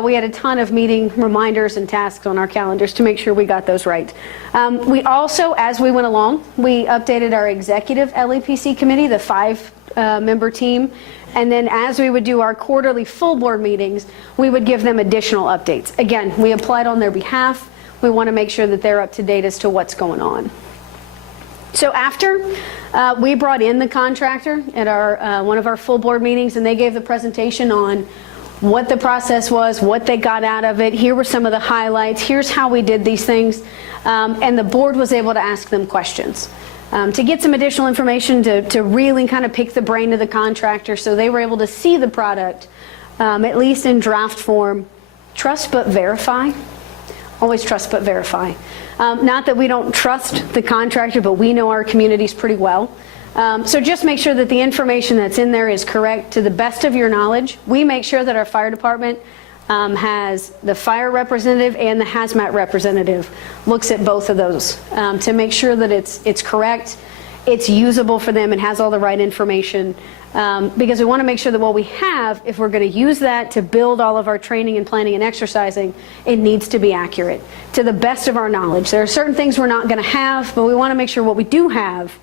We had a ton of meeting reminders and tasks on our calendars to make sure we got those right. We also, as we went along, we updated our executive LEPC committee, the 5-member team. And then as we would do our quarterly full board meetings, we would give them additional updates. Again, we applied on their behalf. We want to make sure that they're up to date as to what's going on. So after we brought in the contractor at our one of our full board meetings, and they gave the presentation on what the process was, what they got out of it. Here were some of the highlights. Here's how we did these things. And the board was able to ask them questions. To get some additional information to really kind of pick the brain of the contractor, so they were able to see the product, at least in draft form. Trust but verify. Always trust but verify. Not that we don't trust the contractor, but we know our communities pretty well. So just make sure that the information that's in there is correct to the best of your knowledge. We make sure that our fire department has the fire representative and the hazmat representative looks at both of those to make sure that it's correct, it's usable for them, and has all the right information. Because we want to make sure that what we have, if we're going to use that to build all of our training and planning and exercising, it needs to be accurate to the best of our knowledge. There are certain things we're not going to have, but we want to make sure what we do have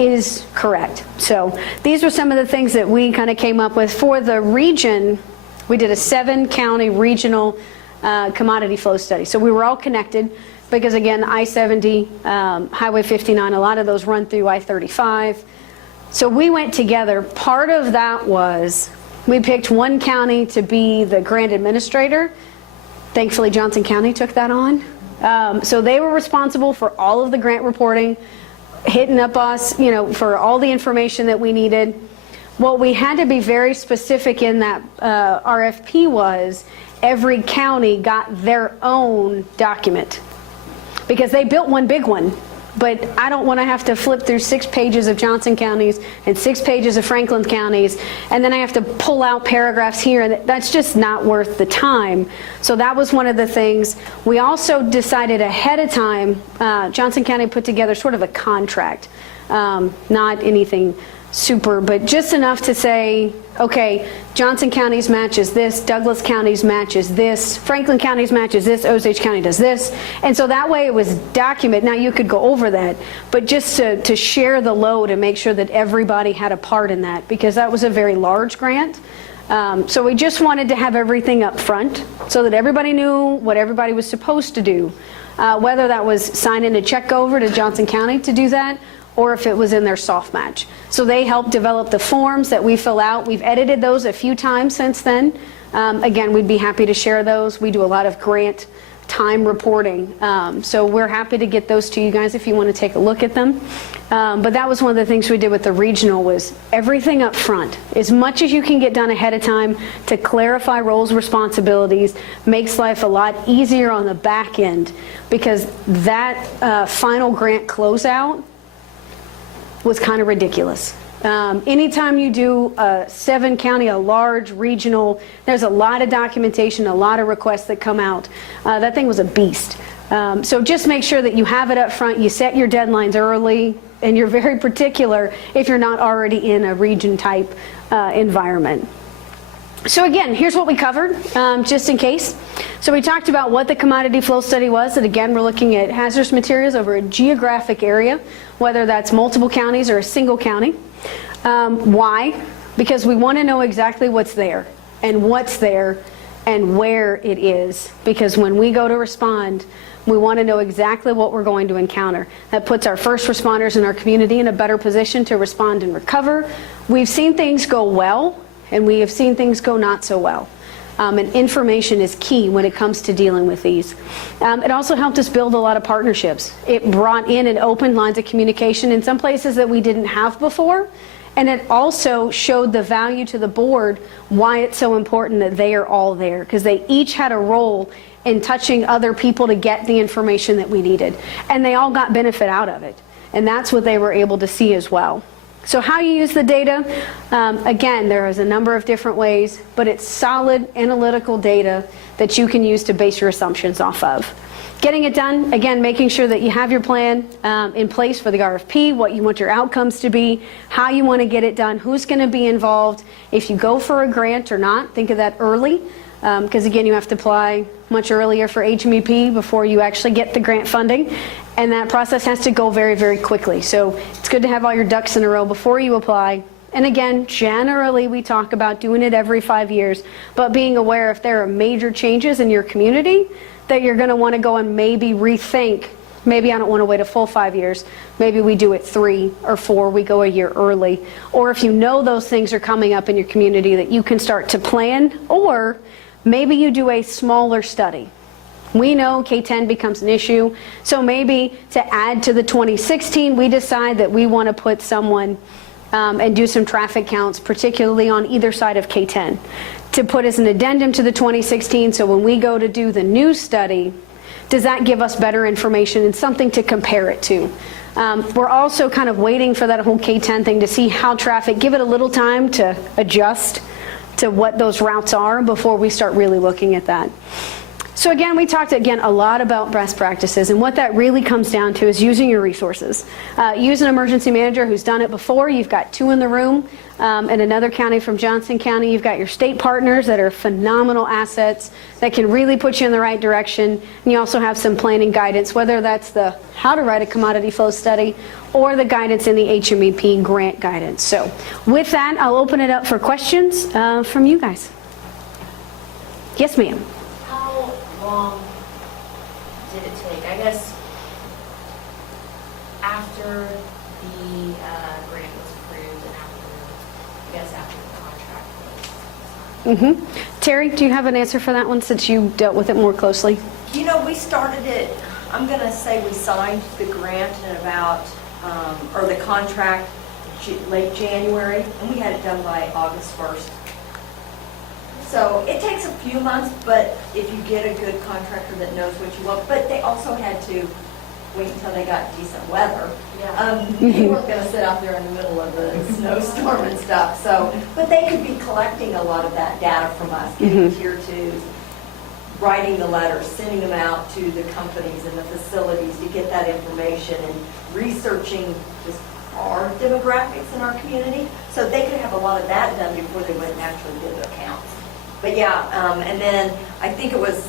is correct. So these are some of the things that we kind of came up with for the region. We did a 7-county regional commodity flow study. So we were all connected. because again, I-70, Highway 59, a lot of those run through I-35. So we went together. Part of that was we picked one county to be the grant administrator. Thankfully, Johnson County took that on. So they were responsible for all of the grant reporting, hitting up us, for all the information that we needed. What we had to be very specific in that RFP was every county got their own document, because they built one big one. But I don't want to have to flip through 6 pages of Johnson counties and 6 pages of Franklin counties, and then I have to pull out paragraphs here, and that's just not worth the time. So that was one of the things. We also decided ahead of time, Johnson County put together sort of a contract, not anything super, but just enough to say, okay, Johnson County's matches this, Douglas County's matches this, Franklin County's matches this, Osage County does this. And so that way it was documented. Now you could go over that, but just to share the load and make sure that everybody had a part in that, because that was a very large grant. So we just wanted to have everything up front so that everybody knew what everybody was supposed to do, whether that was signing a check over to Johnson County to do that, or if it was in their soft match. So they helped develop the forms that we fill out. We've edited those a few times since then. Again, we'd be happy to share those. We do a lot of grant time reporting. So we're happy to get those to you guys if you want to take a look at them. But that was one of the things we did with the regional, was everything up front. As much as you can get done ahead of time to clarify roles, responsibilities, makes life a lot easier on the back end, because that final grant closeout was kind of ridiculous. Anytime you do a 7 county, a large regional, there's a lot of documentation, a lot of requests that come out. That thing was a beast. So just make sure that you have it up front, you set your deadlines early, and you're very particular if you're not already in a region type environment. So again, here's what we covered, just in case. So we talked about what the commodity flow study was, and again, we're looking at hazardous materials over a geographic area, whether that's multiple counties or a single county. Why? Because we want to know exactly what's there and where it is. Because when we go to respond, we want to know exactly what we're going to encounter. That puts our first responders in our community in a better position to respond and recover. We've seen things go well, and we have seen things go not so well. And information is key when it comes to dealing with these. It also helped us build a lot of partnerships. It brought in and opened lines of communication in some places that we didn't have before. And it also showed the value to the board, why it's so important that they are all there, because they each had a role in touching other people to get the information that we needed. And they all got benefit out of it. And that's what they were able to see as well. So how you use the data, again, there is a number of different ways, but it's solid analytical data that you can use to base your assumptions off of. Getting it done, again, making sure that you have your plan in place for the RFP, what you want your outcomes to be, how you want to get it done, who's going to be involved. If you go for a grant or not, think of that early, because again, you have to apply much earlier for HMEP before you actually get the grant funding. And that process has to go very, very quickly. So it's good to have all your ducks in a row before you apply. And again, generally we talk about doing it every 5 years, but being aware if there are major changes in your community that you're going to want to go and maybe rethink, maybe I don't want to wait a full 5 years, maybe we do it 3 or 4, we go a year early. Or if you know those things are coming up in your community that you can start to plan, or maybe you do a smaller study. We know K-10 becomes an issue, so maybe to add to the 2016, we decide that we want to put someone and do some traffic counts, particularly on either side of K-10, to put as an addendum to the 2016, so when we go to do the new study, does that give us better information and something to compare it to? We're also kind of waiting for that whole K-10 thing to see how traffic, give it a little time to adjust to what those routes are before we start really looking at that. So again, we talked again a lot about best practices, and what that really comes down to is using your resources. Use an emergency manager who's done it before. You've got 2 in the room. In another county from Johnson County, you've got your state partners that are phenomenal assets that can really put you in the right direction. And you also have some planning guidance, whether that's the how to write a commodity flow study or the guidance in the HMEP grant guidance. So with that, I'll open it up for questions from you guys. Yes, ma'am. How long did it take? I guess after the grant was approved and after the contract was signed. Terry, do you have an answer for that one since you dealt with it more closely? You know, we started it, I'm going to say we signed the grant in about, or the contract late January, and we had it done by August 1st. So it takes a few months, but if you get a good contractor that knows what you want, but they also had to wait until they got decent weather. Yeah. They weren't going to sit out there in the middle of the snowstorm and stuff, so, but they could be collecting a lot of that data from us, getting tier 2s, writing the letters, sending them out to the companies and the facilities to get that information and researching just our demographics in our community. So they could have a lot of that done before they went and actually did their counts. But yeah, and then I think it was,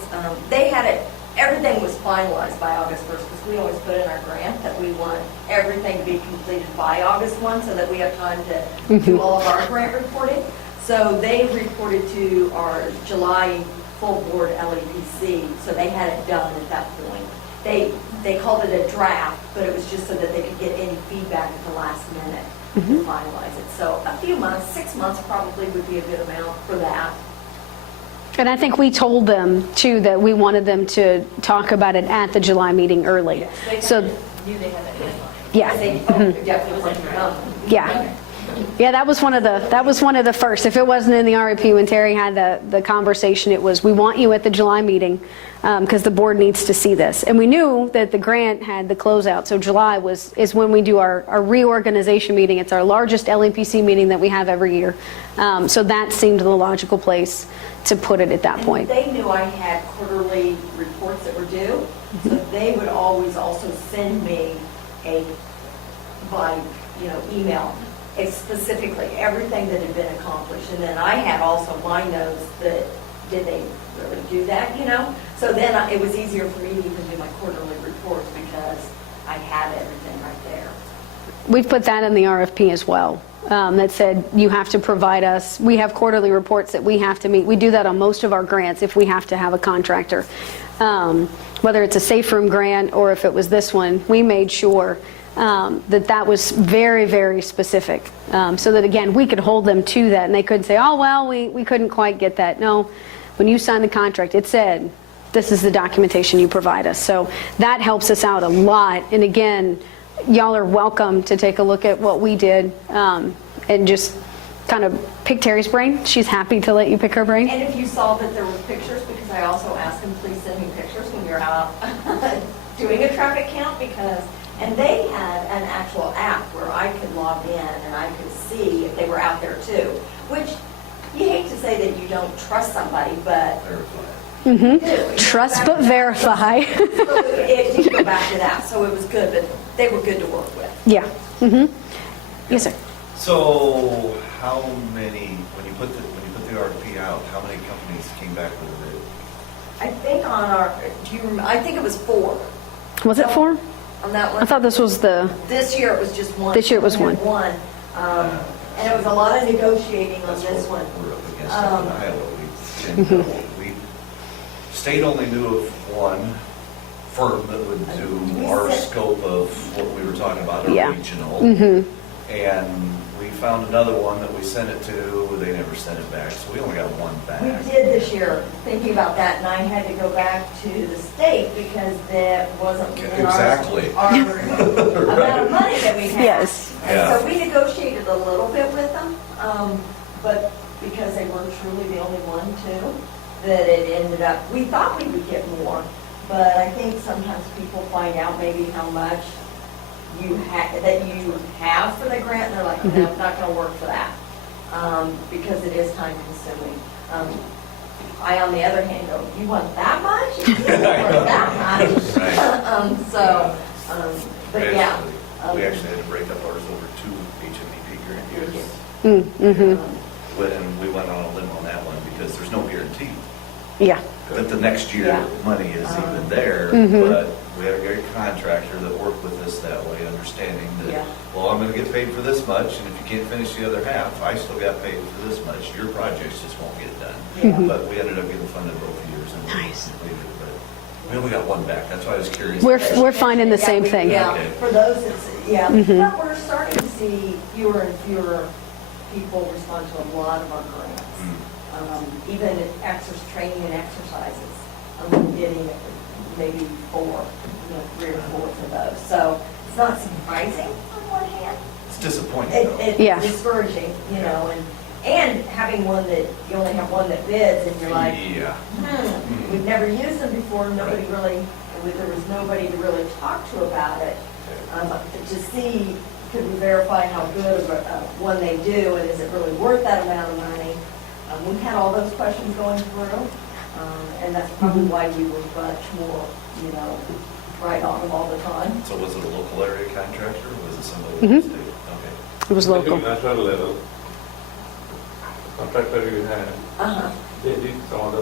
they had it, everything was finalized by August 1st because we always put in our grant that we want everything to be completed by August 1 so that we have time to do all of our grant reporting. So they reported to our July full board LEPC, so they had it done at that point. They called it a draft, but it was just so that they could get any feedback at the last minute to finalize it. So a few months, 6 months probably would be a good amount for that. And I think we told them too that we wanted them to talk about it at the July meeting early. They So, knew they had that deadline. yeah. I think definitely wasn't done. Yeah. Yeah, that was one of the first. If it wasn't in the RFP when Terry had the conversation, it was, we want you at the July meeting because the board needs to see this. And we knew that the grant had the closeout. So July is when we do our reorganization meeting. It's our largest LEPC meeting that we have every year. So that seemed the logical place to put it at that point. And they knew I had quarterly reports that were due, so they would always also send me by email, specifically everything that had been accomplished. And then I had also my notes that, did they really do that, So then it was easier for me to even do my quarterly reports because I had everything right there. We've put that in the RFP as well. That said, you have to provide us, we have quarterly reports that we have to meet. We do that on most of our grants if we have to have a contractor. Whether it's a safe room grant or if it was this one, we made sure that was very, very specific. So that again, we could hold them to that and they couldn't say, oh, well, we couldn't quite get that. No, when you signed the contract, it said, this is the documentation you provide us. So that helps us out a lot. And again, y'all are welcome to take a look at what we did and just kind of pick Terry's brain. She's happy to let you pick her brain. And if you saw that there were pictures, because I also asked them, please send me pictures when you're out doing a traffic count, and they had an actual app where I could log in and I could see if they were out there too, which you hate to say that you don't trust somebody, but Verify. you do. Trust but verify. It did go back to that, so it was good, but they were good to work with. Yeah. Yes, sir. So how many, when you put the RFP out, how many companies came back with a bid? I think on our, I think it was 4 Was it 4? on that one. I thought this was the, This year it was just 1. This year it was We had 1. And it was a lot of negotiating on That's this what one. we're up against up in Iowa. We state only knew of one firm that would do our scope of what we were talking about, our Yeah. regional. And we found another one that we sent it to, they never sent it back, so we only got one back. We did this year, thinking about that, and I had to go back to the state because that wasn't within Exactly. our amount of money that we had. Yes. And so we negotiated a little bit with them, but because they were truly the only one too, that it ended up, we thought we would get more, but I think sometimes people find out maybe how much that you have for the grant, and they're like, no, it's not going to work for that, because it is time consuming. I, on the other hand, go, you want that much? You want that much? Right. But yeah. We actually had to break up ours over 2 HMEP grant years. And we went on a limb on that one because there's no guarantee Yeah. that the next year Yeah. money is even there, but we had a great contractor that worked with us that way, understanding that, Yeah. well, I'm gonna get paid for this much, and if you can't finish the other half, I still got paid for this much, your projects just won't get done. Yeah. But we ended up getting funded both years and we Nice. completed it, but We only got one back, that's why I was curious. We're finding the Yeah, same we- thing. Yeah, Okay. for those, it's, yeah. Mhm. But we're starting to see fewer and fewer people respond to a lot of our grants. Even training and exercises. I'm getting maybe 3 or 4 for those. So it's not surprising on one hand. It's disappointing though. It's Yeah. discouraging, and having one that, you only have one that bids and you're like, Yeah. we've never used them before, nobody Right. really, there was nobody to really talk to about it. To see, could we verify how good of a one they do, and is it really worth that amount of money? We've had all those questions going through, and that's probably why we were much more, right on them all the time. So was it a local area contractor, or was it somebody Mhm. in the state? Okay. It was local. National level, contractor you had, Uh-huh. they did some other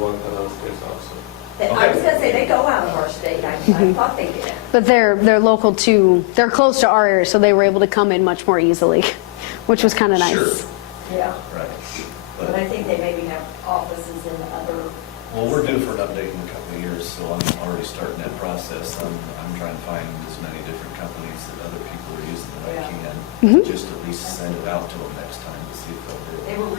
work in other states also. I was gonna say, they go out of our state, I thought they did. But they're local to, they're close to our area, so they were able to come in much more easily, which was kind of nice. Sure. Yeah, Right. but I think they maybe have offices in other. Well, we're due for an update in a couple of years, so I'm already starting that process. I'm trying to find as many different companies that other people are using that I can, just at least send it out to them next time to see if they'll do They it. were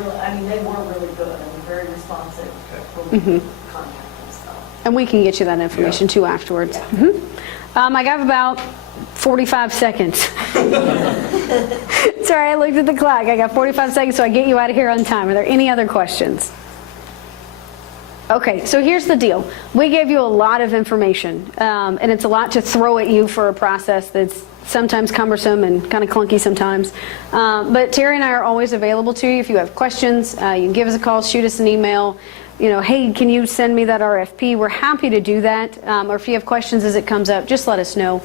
they were really good and very responsive Okay. when we contacted them, so. And we can get you that information Yeah. too afterwards. Yeah. I got about 45 seconds. Sorry, I looked at the clock. I got 45 seconds, so I get you out of here on time. Are there any other questions? Okay, so here's the deal. We gave you a lot of information, and it's a lot to throw at you for a process that's sometimes cumbersome and kind of clunky sometimes. But Terry and I are always available to you if you have questions. You can give us a call, shoot us an email. Hey, can you send me that RFP? We're happy to do that. Or if you have questions as it comes up, just let us know.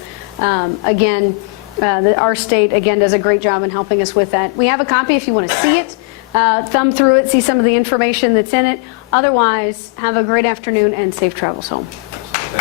Again, our state, again, does a great job in helping us with that. We have a copy if you want to see it. Thumb through it, see some of the information that's in it. Otherwise, have a great afternoon and safe travels home.